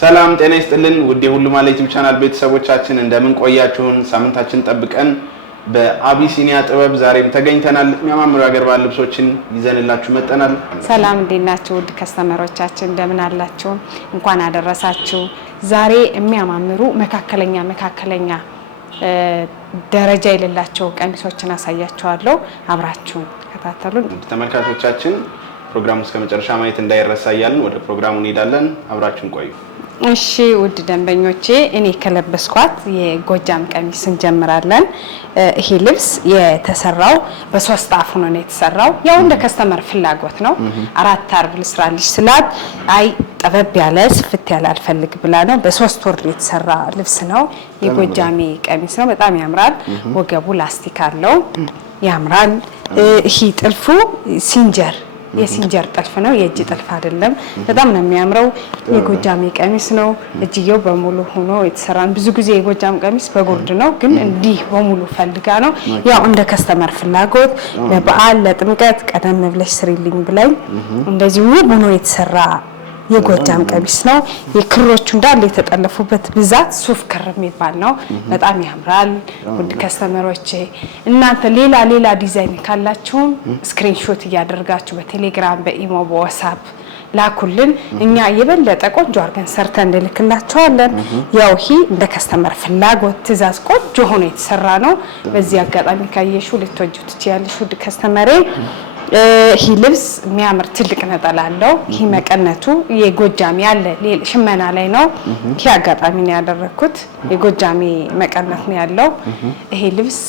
ሰላም ጤና ይስጥልን ውድ የሁሉ ማለት ዩቲዩብ ቻናል ቤተሰቦቻችን እንደምን ቆያችሁን? ሳምንታችን ጠብቀን በአቢሲኒያ ጥበብ ዛሬም ተገኝተናል። የሚያማምሩ ሀገር ባህል ልብሶችን ይዘንላችሁ መጥተናል። ሰላም እንዴት ናችሁ? ውድ ከስተመሮቻችን እንደምን አላችሁ? እንኳን አደረሳችሁ። ዛሬ የሚያማምሩ መካከለኛ ደረጃ የሌላቸው ቀሚሶችን አሳያችኋለሁ። አብራችሁን ተከታተሉን። ተመልካቾቻችን ፕሮግራሙ እስከ መጨረሻ ማየት እንዳይረሳ እያልን ወደ ፕሮግራሙ እንሄዳለን። አብራችሁን ቆዩ። እሺ ውድ ደንበኞቼ እኔ ከለበስኳት የጎጃም ቀሚስ እንጀምራለን። ይሄ ልብስ የተሰራው በሶስት አፍ ነው የተሰራው። ያው እንደ ከስተመር ፍላጎት ነው። 4 አርብ ልስራልሽ ስላት አይ ጠበብ ያለ ስፍት ያለ አልፈልግ ብላ ነው። በሶስት ወር የተሰራ ልብስ ነው። የጎጃሜ ቀሚስ ነው። በጣም ያምራል። ወገቡ ላስቲክ አለው። ያምራል። ይሄ ጥልፉ የሲንጀር ጥልፍ ነው። የእጅ ጥልፍ አይደለም። በጣም ነው የሚያምረው። የጎጃሜ ቀሚስ ነው። እጅየው በሙሉ ሆኖ የተሰራን። ብዙ ጊዜ የጎጃም ቀሚስ በጉርድ ነው፣ ግን እንዲህ በሙሉ ፈልጋ ነው። ያው እንደ ከስተመር ፍላጎት ለበዓል ለጥምቀት ቀደም ብለሽ ስሪልኝ ብላኝ እንደዚህ ውብ ሆኖ የተሰራ የጎጃም ቀሚስ ነው። የክሮቹ እንዳለ የተጠለፉበት ብዛት ሱፍ ክር የሚባል ነው። በጣም ያምራል። ውድ ከስተመሮቼ እናንተ ሌላ ዲዛይን ካላችሁ ስክሪንሾት እያደረጋችሁ በቴሌግራም በኢሞ በዋትስአፕ ላኩልን። እኛ የበለጠ ቆንጆ አድርገን ሰርተን እንልክላችኋለን። ያው ይሄ እንደ ከስተመር ፍላጎት ትእዛዝ ቆንጆ ሆኖ የተሰራ ነው። በዚህ አጋጣሚ ካየሽው ልትወጂው ትችያለሽ ውድ ከስተመሬ። ይሄ ልብስ የሚያምር ትልቅ ነጠላ አለው። ይሄ መቀነቱ የጎጃሜ ያለ ሽመና ላይ ነው። ይሄ አጋጣሚ ነው ያደረኩት። የጎጃሜ መቀነት ነው ያለው። ይሄ ልብስ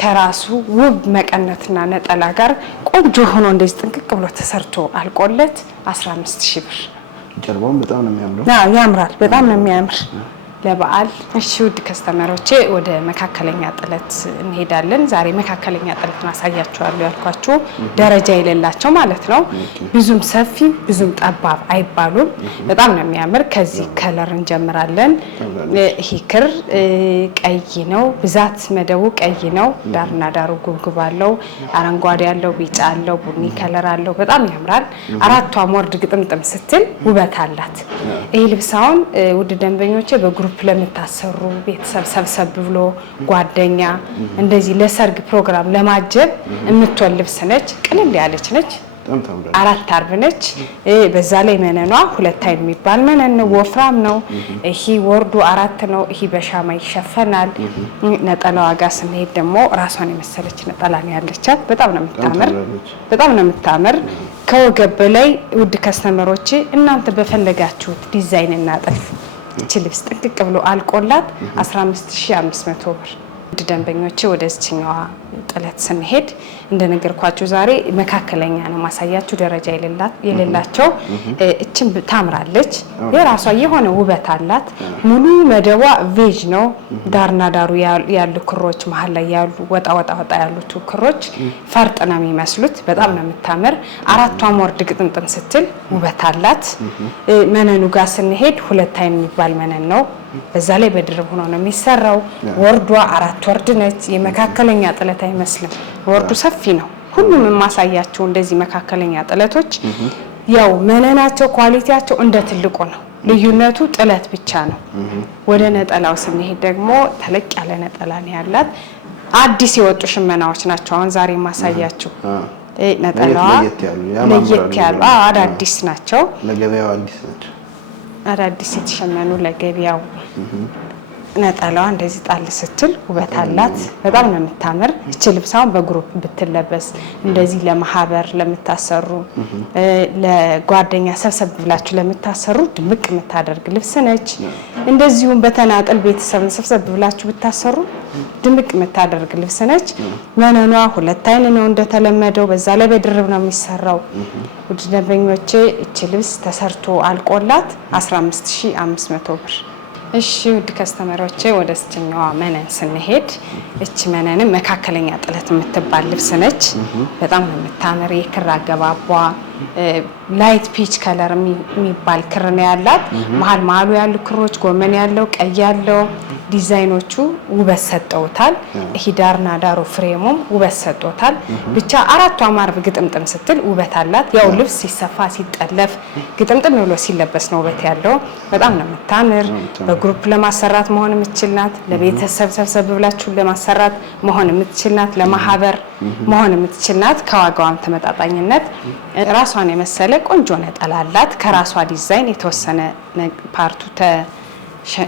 ከራሱ ውብ መቀነትና ነጠላ ጋር ቆንጆ ሆኖ እንደዚህ ጥንቅቅ ብሎ ተሰርቶ አልቆለት 15000 ብር። ጀርባውን በጣም ነው የሚያምረው። ያምራል። በጣም ነው የሚያምር ለበዓል። እሺ ውድ ከስተመሮቼ ወደ መካከለኛ ጥለት እንሄዳለን። ዛሬ መካከለኛ ጥለት ማሳያችኋለሁ ያልኳችሁ ደረጃ የሌላቸው ማለት ነው። ብዙም ሰፊ ብዙም ጠባብ አይባሉም። በጣም ነው የሚያምር። ከዚህ ከለር እንጀምራለን። ይሄ ክር ቀይ ነው። ብዛት መደቡ ቀይ ነው። ዳርና ዳሩ ጉብጉብ አለው። አረንጓዴ አለው፣ ቢጫ አለው፣ ቡኒ ከለር አለው። በጣም ያምራል። አራቷም ወርድ ግጥምጥም ስትል ውበት አላት። ይሄ ልብሳውን ውድ ደንበኞቼ በግሩፕ ለምታሰሩ ቤተሰብ ሰብሰብ ብሎ ጓደኛ እንደዚህ ለሰርግ ፕሮግራም ለማጀብ የምትወል ልብስ ነች። ቅልል ያለች ነች። 4 አርብ ነች። በዛ ላይ መነኗ 2 አይን የሚባል መነን ነው። ወፍራም ነው። ይሄ ወርዱ 4 ነው። ይሄ በሻማ ይሸፈናል። ነጠላዋ ጋር ስንሄድ ደግሞ ራሷን የመሰለች ነጠላ ነው ያለቻት። በጣም ነው የምታምር። ከወገብ በላይ ውድ ከስተመሮቼ እናንተ በፈለጋችሁት ዲዛይን እና ጥልፍ እቺ ልብስ ጥንቅቅ ብሎ አልቆላት 15500 ብር። ውድ ደንበኞቼ ወደዚህኛዋ ጥለት ስንሄድ እንደነገርኳችሁ ዛሬ መካከለኛ ነው ማሳያችሁ፣ ደረጃ የሌላቸው። እቺም ታምራለች። የራሷ የሆነ ውበት አላት። ሙሉ መደቧ ቬጅ ነው። ዳርና ዳሩ ያሉ ክሮች መሀል ላይ ያሉ ወጣ ያሉት ክሮች ፈርጥ ነው የሚመስሉት። በጣም ነው የምታምር። አራቷም ወርድ ግጥምጥም ስትል ውበት አላት። መነኑ ጋር ስንሄድ 2 አይን የሚባል መነን ነው። በዛ ላይ በድርብ ሆኖ ነው የሚሰራው። ወርዷ 4 ወርድ ነች። የመካከለኛ ጥለት አይመስልም። ወርዱ ሰፊ ነው። ሁሉም የማሳያቸው እንደዚህ መካከለኛ ጥለቶች ያው መነናቸው ኳሊቲያቸው እንደ ትልቁ ነው። ልዩነቱ ጥለት ብቻ ነው። ወደ ነጠላው ስንሄድ ደግሞ ተለቅ ያለ ነጠላ ነው ያላት። አዲስ የወጡ ሽመናዎች ናቸው አሁን ዛሬ የማሳያቸው። ነጠላዋ ለየት ያሉ አዳዲስ ናቸው። ለገበያው አዲስ ናቸው። አዳዲስ የተሸመኑ ለገበያው። ነጠላዋ እንደዚህ ጣል ስትል ውበት አላት። በጣም ነው የምታምር። እቺ ልብሳውን በግሩፕ ብትለበስ እንደዚህ ለማህበር ለምታሰሩ ለጓደኛ ሰብሰብ ብላችሁ ለምታሰሩ ድምቅ የምታደርግ ልብስ ነች። እንደዚሁም በተናጠል ቤተሰብን ሰብሰብ ብላችሁ ብታሰሩ ድምቅ የምታደርግ ልብስ ነች። መነኗ 2 አይን ነው እንደተለመደው። በዛ ላይ በድርብ ነው የሚሰራው። ውድ ደንበኞቼ እቺ ልብስ ተሰርቶ አልቆላት 15500 ብር። እሺ ውድ ከስተመሮቼ ወደ እችኛዋ መነን ስንሄድ እቺ መነንም መካከለኛ ጥለት የምትባል ልብስ ነች። በጣም ነው የምታምር። የክር አገባቧ ላይት ፒች ከለር የሚባል ክር ነው ያላት። መሀሉ ያሉ ክሮች ጎመን ያለው ቀይ ያለው ዲዛይኖቹ ውበት ሰጠውታል። ይሄ ዳርና ዳሩ ፍሬሙም ውበት ሰጠውታል። ብቻ አራቱ አማርብ ግጥምጥም ስትል ውበት አላት። ያው ልብስ ሲሰፋ ሲጠለፍ ግጥምጥም ብሎ ሲለበስ ነው ውበት ያለው። በጣም ነው የምታምር። በግሩፕ ለማሰራት መሆን የምትችል ናት። ለቤተሰብ ሰብሰብ ብላችሁ ለማሰራት መሆን የምትችል ናት። ለማህበር መሆን የምትችል ናት። ከዋጋዋም ተመጣጣኝነት ራሷን የመሰለ ቆንጆ ነጠላ አላት። ከራሷ ዲዛይን የተወሰነ ፓርቱ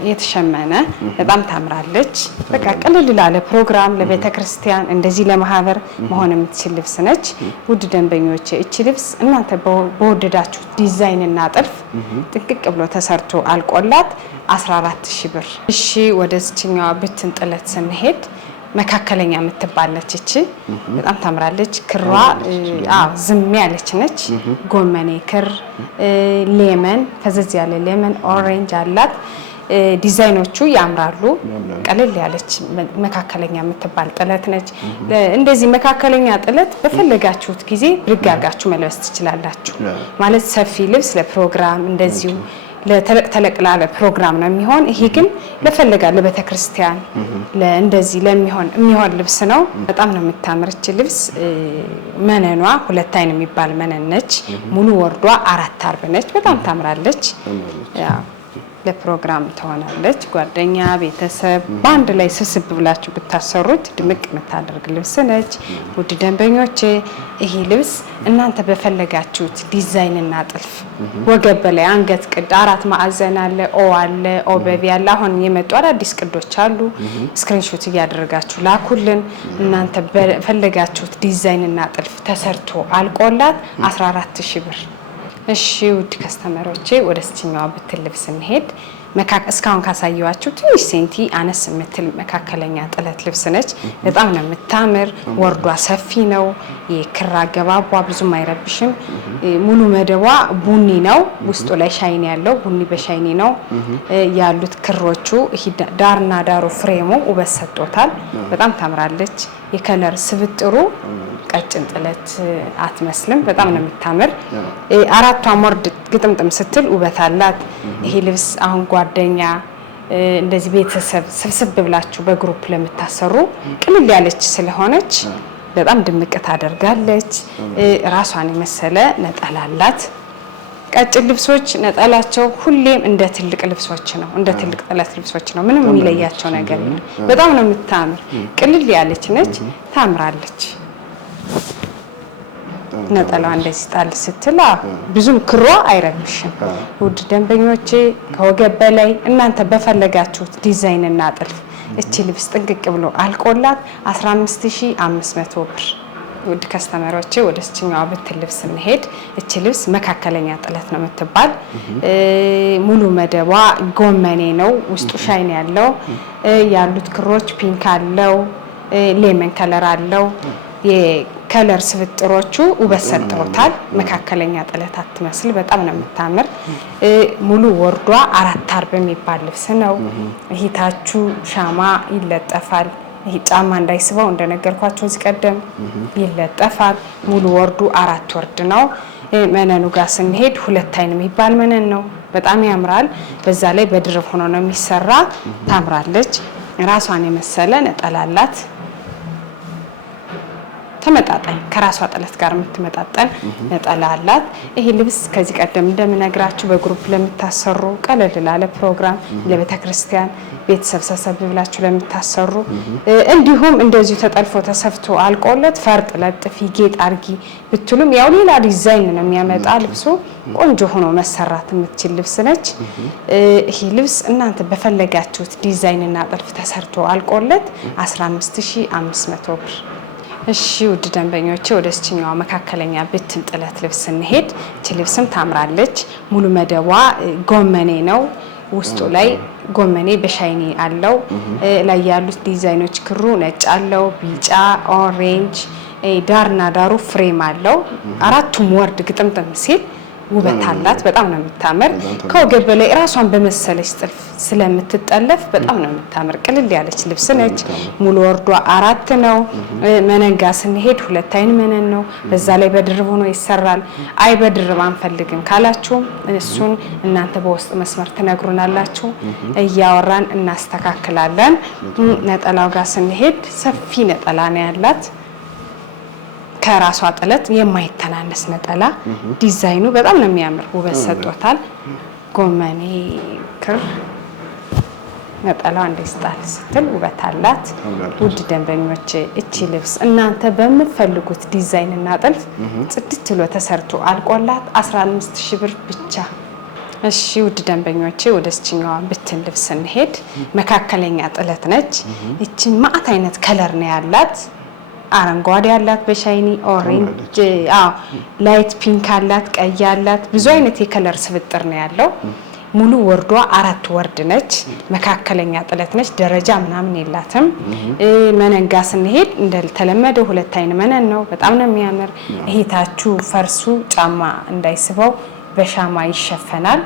የተሸመነ በጣም ታምራለች። በቃ ቅልል ላለ ፕሮግራም ለቤተ ክርስቲያን እንደዚህ ለማህበር መሆን የምትችል ልብስ ነች። ውድ ደንበኞቼ እቺ ልብስ እናንተ በወደዳችሁ ዲዛይን እና ጥልፍ ጥንቅቅ ብሎ ተሰርቶ አልቆላት 14000 ብር። እሺ ወደዚህኛዋ ብትን ጥለት ስንሄድ መካከለኛ የምትባለች እቺ በጣም ታምራለች። ክሯ ዝም ያለች ነች። ጎመኔ ክር ሌመን ፈዘዝ ያለ ሌመን ኦሬንጅ አላት። ዲዛይኖቹ ያምራሉ። ቀለል ያለች መካከለኛ የምትባል ጥለት ነች። እንደዚህ መካከለኛ ጥለት በፈለጋችሁት ጊዜ ብድግ አድርጋችሁ መልበስ ትችላላችሁ። ማለት ሰፊ ልብስ ለፕሮግራም እንደዚሁ ለተለቅ ላለ ፕሮግራም ነው የሚሆን። ይሄ ግን ለፈለጋ ለቤተ ክርስቲያን እንደዚህ የሚሆን ልብስ ነው። በጣም ነው የምታምርች ልብስ። መነኗ 2 አይን የሚባል መነን ነች። ሙሉ ወርዷ 4 አርብ ነች። በጣም ታምራለች። ያው ለፕሮግራም ትሆናለች። ጓደኛ ቤተሰብ በአንድ ላይ ስብስብ ብላችሁ ብታሰሩት ድምቅ የምታደርግ ልብስ ነች። ውድ ደንበኞቼ ይሄ ልብስ እናንተ በፈለጋችሁት ዲዛይን እና ጥልፍ ወገብ በላይ አንገት ቅድ 4 ማዕዘን አለ፣ ኦ አለ፣ ኦ በቢ አለ። አሁን የመጡ አዳዲስ ቅዶች አሉ። ስክሪንሾት እያደረጋችሁ ላኩልን። እናንተ በፈለጋችሁት ዲዛይን እና ጥልፍ ተሰርቶ አልቆላት 14000 ብር። እሺ ውድ ከስተመሮቼ ወደ ስችኛዋ ብትን ልብስ እንሄድ። እስካሁን ካሳየዋችሁ ትንሽ ሴንቲ አነስ የምትል መካከለኛ ጥለት ልብስ ነች። በጣም ነው የምታምር። ወርዷ ሰፊ ነው። የክር አገባቧ ብዙም አይረብሽም። ሙሉ መደቧ ቡኒ ነው። ውስጡ ላይ ሻይኒ ያለው ቡኒ በሻይኒ ነው ያሉት ክሮቹ። ዳርና ዳሩ ፍሬሙ ውበት ሰጥቶታል። በጣም ታምራለች። የከለር ስብጥሩ ቀጭን ጥለት አትመስልም። በጣም ነው የምታምር። አራቷ ሞርድ ግጥምጥም ስትል ውበት አላት። ይሄ ልብስ አሁን ጓደኛ እንደዚህ ቤተሰብ ስብስብ ብላችሁ በግሩፕ ለምታሰሩ ቅልል ያለች ስለሆነች በጣም ድምቅ ታደርጋለች። ራሷን የመሰለ ነጠላ አላት። ቀጭን ልብሶች ነጠላቸው ሁሌም እንደ ትልቅ ልብሶች ነው፣ እንደ ትልቅ ጥለት ልብሶች ነው። ምንም የሚለያቸው ነገር የለም። በጣም ነው የምታምር። ቅልል ያለች ነች፣ ታምራለች። ነጠላዋ እንደዚህ ጣል ስትላ ብዙም ክሯ አይረብሽም። ውድ ደንበኞቼ ከወገብ በላይ እናንተ በፈለጋችሁት ዲዛይን እና ጥልፍ እቺ ልብስ ጥንቅቅ ብሎ አልቆላት 15500 ብር። ውድ ከስተመሮቼ ወደ እችኛዋ ብትን ልብስ እንሄድ። እቺ ልብስ መካከለኛ ጥለት ነው የምትባል። ሙሉ መደቧ ጎመኔ ነው። ውስጡ ሻይን ያለው ያሉት ክሮች ፒንክ አለው፣ ሌመን ከለር አለው። የከለር ስብጥሮቹ ውበት ሰጥተውታል። መካከለኛ ጥለት አትመስል፣ በጣም ነው የምታምር። ሙሉ ወርዷ 4 አርብ የሚባል ልብስ ነው። ይታቹ ሻማ ይለጠፋል። ይሄ ጫማ እንዳይስበው እንደነገርኳችሁ እዚህ ቀደም ይለጠፋል። ሙሉ ወርዱ 4 ወርድ ነው። መነኑ ጋር ስንሄድ 2 አይን የሚባል መነን ነው። በጣም ያምራል። በዛ ላይ በድርብ ሆኖ ነው የሚሰራ። ታምራለች። ራሷን የመሰለ ነጠላ አላት። ተመጣጣኝ ከራሷ ጥለት ጋር የምትመጣጠን ነጠላ አላት። ይሄ ልብስ ከዚህ ቀደም እንደምነግራችሁ በግሩፕ ለምታሰሩ ቀለል ላለ ፕሮግራም ለቤተክርስቲያን ቤተሰብ ሰብሰብ ብላችሁ ለምታሰሩ እንዲሁም እንደዚሁ ተጠልፎ ተሰፍቶ አልቆለት ፈርጥ ለጥፊ ጌጥ አርጊ ብትሉም ያው ሌላ ዲዛይን ነው የሚያመጣ ልብሱ ቆንጆ ሆኖ መሰራት የምትችል ልብስ ነች። ይሄ ልብስ እናንተ በፈለጋችሁት ዲዛይን እና ጥልፍ ተሰርቶ አልቆለት 15500 ብር። እሺ ውድ ደንበኞቼ ወደ እችኛዋ መካከለኛ ብትን ጥለት ልብስ እንሄድ። እቺ ልብስም ታምራለች። ሙሉ መደቧ ጎመኔ ነው። ውስጡ ላይ ጎመኔ በሻይኒ አለው። ላይ ያሉት ዲዛይኖች ክሩ ነጭ አለው፣ ቢጫ፣ ኦሬንጅ፣ ዳርና ዳሩ ፍሬም አለው። አራቱም ወርድ ግጥምጥም ሲል ውበት አላት። በጣም ነው የምታምር። ከወገብ በላይ ራሷን በመሰለች ጥልፍ ስለምትጠለፍ በጣም ነው የምታምር። ቅልል ያለች ልብስ ነች። ሙሉ ወርዷ 4 ነው። መነጋ ስንሄድ 2 አይን መነን ነው። በዛ ላይ በድርብ ሆኖ ይሰራል። አይ በድርብ አንፈልግም ካላችሁ እሱን እናንተ በውስጥ መስመር ትነግሩናላችሁ፣ እያወራን እናስተካክላለን። ነጠላው ጋር ስንሄድ ሰፊ ነጠላ ነው ያላት። ከራሷ ጥለት የማይተናነስ ነጠላ። ዲዛይኑ በጣም ነው የሚያምር፣ ውበት ሰጥቶታል። ጎመኔ ክር ነጠላዋ እንደስጣል ስትል ውበት አላት። ውድ ደንበኞቼ እቺ ልብስ እናንተ በምትፈልጉት ዲዛይን እና ጥልፍ ጽድት ብሎ ተሰርቶ አልቆላት 15000 ብር ብቻ። እሺ ውድ ደንበኞቼ ወደ እስችኛዋ ብትን ልብስ እንሄድ። መካከለኛ ጥለት ነች። እቺ ማአት አይነት ከለር ነው ያላት። አረንጓዴ አላት፣ በሻይኒ ኦሬንጅ፣ ላይት ፒንክ አላት፣ ቀይ አላት። ብዙ አይነት የከለር ስብጥር ነው ያለው። ሙሉ ወርዷ 4 ወርድ ነች። መካከለኛ ጥለት ነች። ደረጃ ምናምን የላትም። መነጋ ስንሄድ እንደተለመደው 2 አይን መነን ነው። በጣም ነው የሚያምር። እህታችሁ ፈርሱ ጫማ እንዳይስበው በሻማ ይሸፈናል።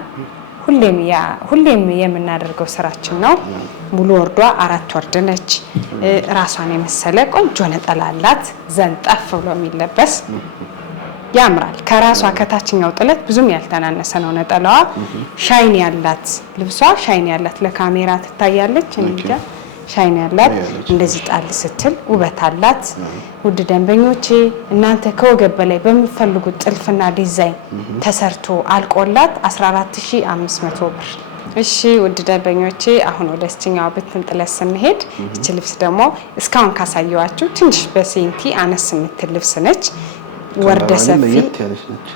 ሁሌም የምናደርገው ስራችን ነው። ሙሉ ወርዷ 4 ወርድ ነች። ራሷን የመሰለ ቆንጆ ነጠላ አላት። ዘንጠፍ ብሎ የሚለበስ ያምራል። ከራሷ ከታችኛው ጥለት ብዙም ያልተናነሰ ነው ነጠላዋ። ሻይን ያላት ልብሷ ሻይን ያላት ለካሜራ ትታያለች እንጂ ሻይን ያላት እንደዚህ ጣል ስትል ውበት አላት። ውድ ደንበኞቼ እናንተ ከወገብ በላይ በሚፈልጉት ጥልፍና ዲዛይን ተሰርቶ አልቆላት 14500 ብር። እሺ ውድ ደንበኞቼ አሁን ወደ እስችኛው ብትን ጥለት ስንሄድ እቺ ልብስ ደግሞ እስካሁን ካሳየዋችሁ ትንሽ በሴንቲ አነስ የምትል ልብስ ነች። ወርደ ሰፊ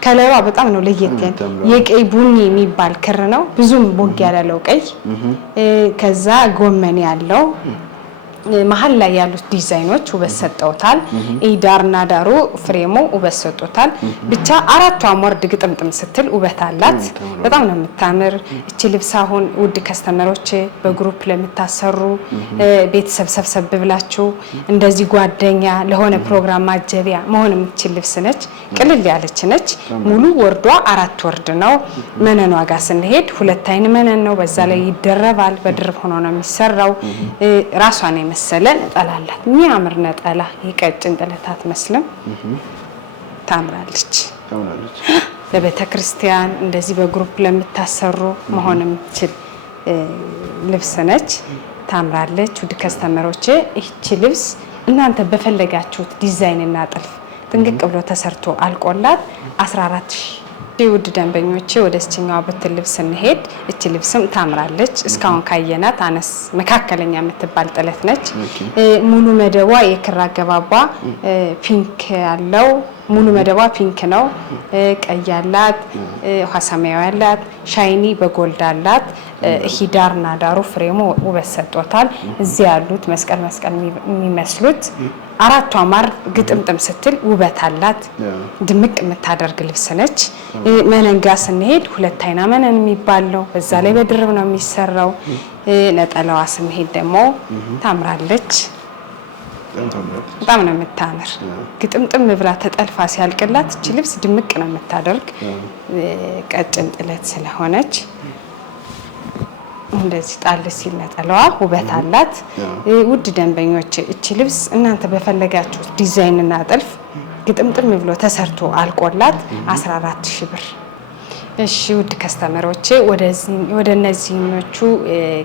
ከለሯ በጣም ነው ለየት ያለ የቀይ ቡኒ የሚባል ክር ነው። ብዙም ቦግ ያለው ቀይ ከዛ ጎመን ያለው መሀል ላይ ያሉት ዲዛይኖች ውበት ሰጠውታል። ዳርና ዳሩ ፍሬሙ ውበት ሰጠውታል። ብቻ 4ቷም ወርድ ግጥምጥም ስትል ውበት አላት። በጣም ነው የምታምር እቺ ልብስ። አሁን ውድ ከስተመሮች በግሩፕ ለምታሰሩ ቤተሰብ ሰብሰብ ብላችሁ እንደዚህ ጓደኛ ለሆነ ፕሮግራም ማጀቢያ መሆን የምትችል ልብስ ነች። ቅልል ያለች ነች። ሙሉ ወርዷ 4 ወርድ ነው። መነኗ ጋር ስንሄድ 2 አይን መነን ነው። በዛ ላይ ይደረባል። በድርብ ሆኖ ነው የሚሰራው። ራሷን መሰለ ነጠላ አላት። የሚያምር ነጠላ የቀጭን ጥለት አትመስልም። ታምራለች። ለቤተ ክርስቲያን እንደዚህ በግሩፕ ለምታሰሩ መሆን የምትችል ልብስ ነች። ታምራለች። ውድ ከስተመሮቼ ይህቺ ልብስ እናንተ በፈለጋችሁት ዲዛይን እና ጥልፍ ጥንቅቅ ብሎ ተሰርቶ አልቆላት 14000። ውድ ደንበኞቼ ወደ እስችኛው ብትን ልብስ እንሄድ። እቺ ልብስም ታምራለች። እስካሁን ካየናት አነስ መካከለኛ የምትባል ጥለት ነች። ሙሉ መደቧ የክር አገባቧ ፒንክ ያለው ሙሉ መደቧ ፒንክ ነው። ቀይ ያላት፣ ውሃ ሰማያዊ ያላት፣ ሻይኒ በጎልድ አላት። ሂዳርና ዳሩ ፍሬሙ ውበት ሰጥቶታል። እዚህ ያሉት መስቀል የሚመስሉት 4ቷ ማር ግጥምጥም ስትል ውበት አላት። ድምቅ የምታደርግ ልብስ ነች። መነጋ ስንሄድ 2 አይና መነን የሚባል ነው። በዛ ላይ በድርብ ነው የሚሰራው። ነጠላዋ ስንሄድ ደግሞ ታምራለች። በጣም ነው የምታምር። ግጥምጥም ብላ ተጠልፋ ሲያልቅላት እቺ ልብስ ድምቅ ነው የምታደርግ ቀጭን ጥለት ስለሆነች እንደዚህ ጣል ሲል ነጠላዋ ውበት አላት። ውድ ደንበኞች እቺ ልብስ እናንተ በፈለጋችሁት ዲዛይን እና ጥልፍ ግጥምጥም ብሎ ተሰርቶ አልቆላት 14000 ብር። እሺ ውድ ከስተመሮቼ ወደ እነዚህኞቹ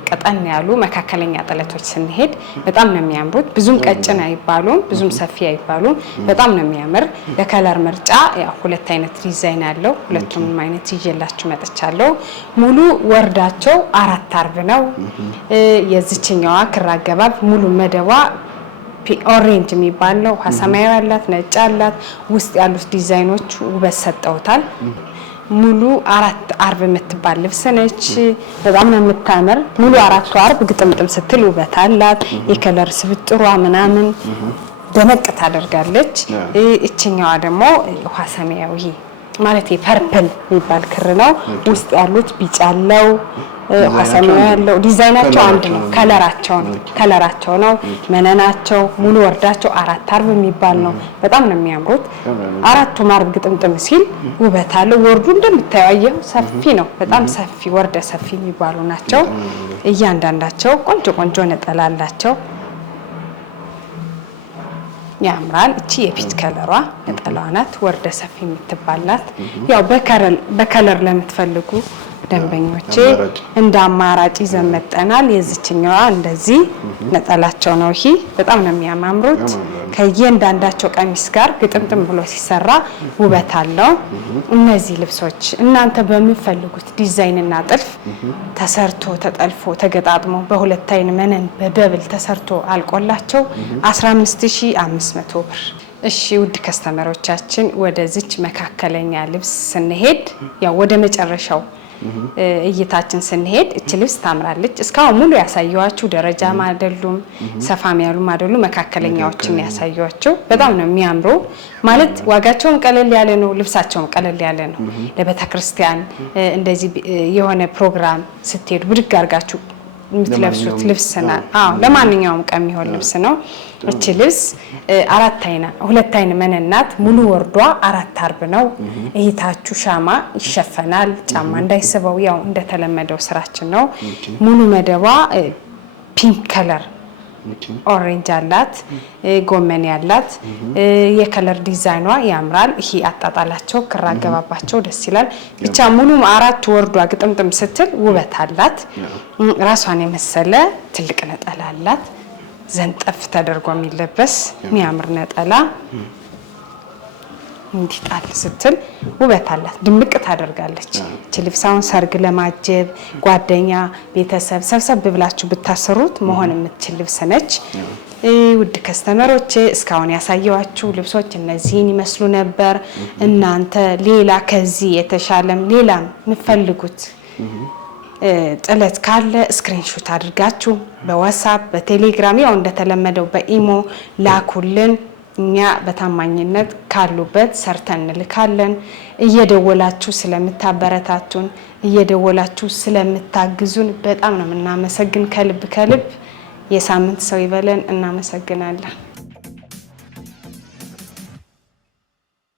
ቀጠን ያሉ መካከለኛ ጥለቶች ስንሄድ በጣም ነው የሚያምሩት። ብዙም ቀጭን አይባሉም፣ ብዙም ሰፊ አይባሉም። በጣም ነው የሚያምር። ለከለር ምርጫ ያው 2 አይነት ዲዛይን አለው። ሁለቱንም አይነት ይዤላችሁ መጥቻለሁ። ሙሉ ወርዳቸው 4 አርብ ነው። የዚችኛዋ ክር አገባብ ሙሉ መደቧ ኦሬንጅ የሚባል ነው። ውሃ ሰማያዊ አላት፣ ነጭ አላት። ውስጥ ያሉት ዲዛይኖች ውበት ሰጠውታል። ሙሉ 4 አርብ የምትባል ልብስ ነች። በጣም ነው የምታምር። ሙሉ 4 አርብ ግጥምጥም ስትል ውበት አላት። የከለር ስብጥሯ ምናምን ደመቅ ታደርጋለች። እችኛዋ ደግሞ ውሃ ሰማያዊ ማለት ፐርፕል የሚባል ክር ነው። ውስጥ ያሉት ቢጫ አለው፣ ሐሰማው ያለው ዲዛይናቸው አንድ ነው። ከለራቸው ነው መነናቸው ሙሉ ወርዳቸው 4 አርብ የሚባል ነው። በጣም ነው የሚያምሩት። 4ቱም አርብ ግጥምጥም ሲል ውበት አለው። ወርዱ እንደምታየው ሰፊ ነው። በጣም ሰፊ ወርደ ሰፊ የሚባሉ ናቸው። እያንዳንዳቸው ቆንጆ ነጠላ አላቸው። ያምራል። እቺ የፒች ከለሯ ነጠላዋ ናት። ወርደ ሰፊ የምትባላት ያው በከለር ለምትፈልጉ ደንበኞቼ እንደ አማራጭ ይዘመጠናል። የዚችኛዋ እንደዚህ ነጠላቸው ነው። ይሄ በጣም ነው የሚያማምሩት። ከየእንዳንዳቸው ቀሚስ ጋር ግጥምጥም ብሎ ሲሰራ ውበት አለው። እነዚህ ልብሶች እናንተ በሚፈልጉት ዲዛይንና ጥልፍ ተሰርቶ ተጠልፎ ተገጣጥሞ በሁለት አይን መነን በደብል ተሰርቶ አልቆላቸው 15500 ብር። እሺ ውድ ከስተመሮቻችን ወደዚች መካከለኛ ልብስ ስንሄድ ያው ወደ መጨረሻው እይታችን ስንሄድ እቺ ልብስ ታምራለች። እስካሁን ሙሉ ያሳየዋችሁ ደረጃም አይደሉም ሰፋም ያሉም አይደሉም መካከለኛዎችን ያሳየዋችሁ። በጣም ነው የሚያምሩ ማለት ዋጋቸውም ቀለል ያለ ነው፣ ልብሳቸውም ቀለል ያለ ነው። ለቤተ ክርስቲያን እንደዚህ የሆነ ፕሮግራም ስትሄዱ ብድግ አድርጋችሁ የምትለብሱት ልብስ ነው። ለማንኛውም ቀን የሚሆን ልብስ ነው። እቺ ልብስ 2 አይን መነናት ሙሉ ወርዷ 4 አርብ ነው። እይታችሁ ሻማ ይሸፈናል። ጫማ እንዳይስበው ያው እንደተለመደው ስራችን ነው። ሙሉ መደቧ ፒንክ ከለር ኦሬንጅ አላት፣ ጎመን ያላት የከለር ዲዛይኗ ያምራል። ይሄ አጣጣላቸው ክራ አገባባቸው ደስ ይላል። ብቻ ሙሉ 4 ወርዷ ግጥምጥም ስትል ውበት አላት። ራሷን የመሰለ ትልቅ ነጠላ አላት። ዘንጠፍ ተደርጎ የሚለበስ የሚያምር ነጠላ እንዲጣል ስትል ውበት አላት። ድምቅ ታደርጋለች። እቺ ልብሳውን ሰርግ ለማጀብ ጓደኛ ቤተሰብ ሰብሰብ ብላችሁ ብታሰሩት መሆን የምትችል ልብስ ነች። ውድ ከስተመሮቼ እስካሁን ያሳየዋችሁ ልብሶች እነዚህን ይመስሉ ነበር። እናንተ ሌላ ከዚህ የተሻለም ሌላም የምትፈልጉት ጥለት ካለ ስክሪንሾት አድርጋችሁ በዋትስአፕ በቴሌግራም ያው እንደተለመደው በኢሞ ላኩልን። እኛ በታማኝነት ካሉበት ሰርተን እንልካለን። እየደወላችሁ ስለምታበረታቱን እየደወላችሁ ስለምታግዙን በጣም ነው የምናመሰግን። ከልብ የሳምንት ሰው ይበለን። እናመሰግናለን።